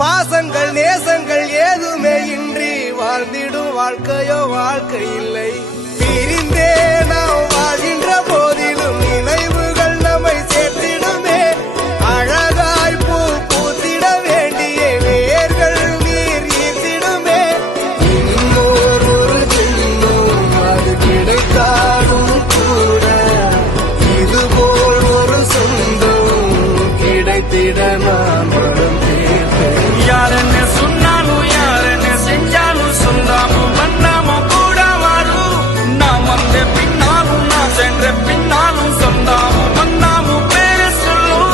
பாசங்கள் நேசங்கள் ஏதுமே இன்றி வாழ்ந்திடும் வாழ்க்கையோ வாழ்க்கை இல்லை. பிரிந்தே நாம் வாழ்கின்ற போதிலும் நினைவுகள் நம்மை சேர்த்திடுமே. அழகாய் பூ பூத்திட வேண்டிய வேர்கள் நீர் ஈர்த்திடுமே. இன்னொரு ஒரு சின்னம் அது கிடைத்தாலும் கூட இதுபோல் ஒரு சொந்தம் கிடைத்திட நான் வரும் தேர்ந்தேன். யாருன்னு சொன்னாலும் யாருன்னு செஞ்சாலும் சொந்தாமும் வண்ணாமும் கூட வரும். நான் வந்த பின்னாலும் நான் சென்ற பின்னாலும் சொந்தாமும் வண்ணாமும் பேரு சொல்லும்.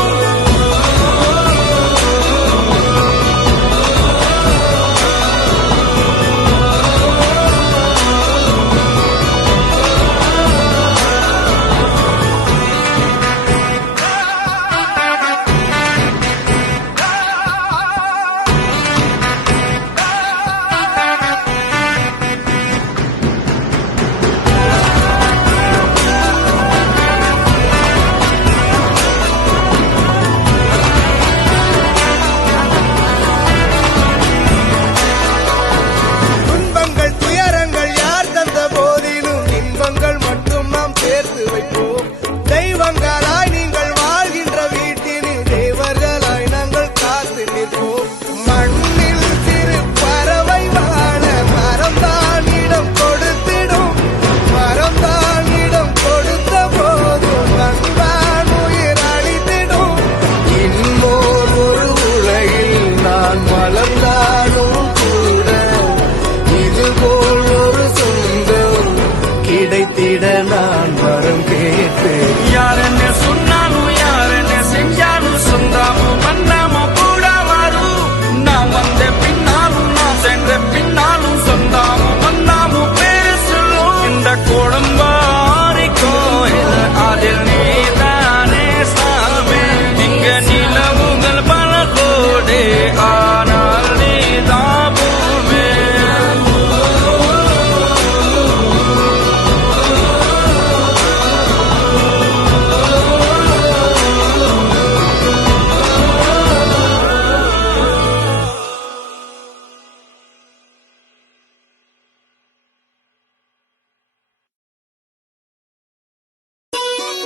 துன்பங்கள் துயரங்கள் யார் தந்த போதிலும் இன்பங்கள் மட்டும் நாம் சேர்த்து வைப்போம். தெய்வங்களாய் நீங்கள் வாழ்கின்ற வீட்டினில் தேவர்களாய் நாங்கள் காத்து நிற்போம். மண்ணில் சிறு பறவை வாழ மரம்தான் இடம் கொடுத்திடும். மரம்தான் இடம் கொடுத்த போதும் தன்தான் உயிர் அளித்திடும். இன்னொரு ஒரு உலகில் நான் வளர்ந்தாலும் கூட இதுபோல் ஒரு சொந்தம் கிடைத்திட நான் வரம் கேட்பேன். யாரு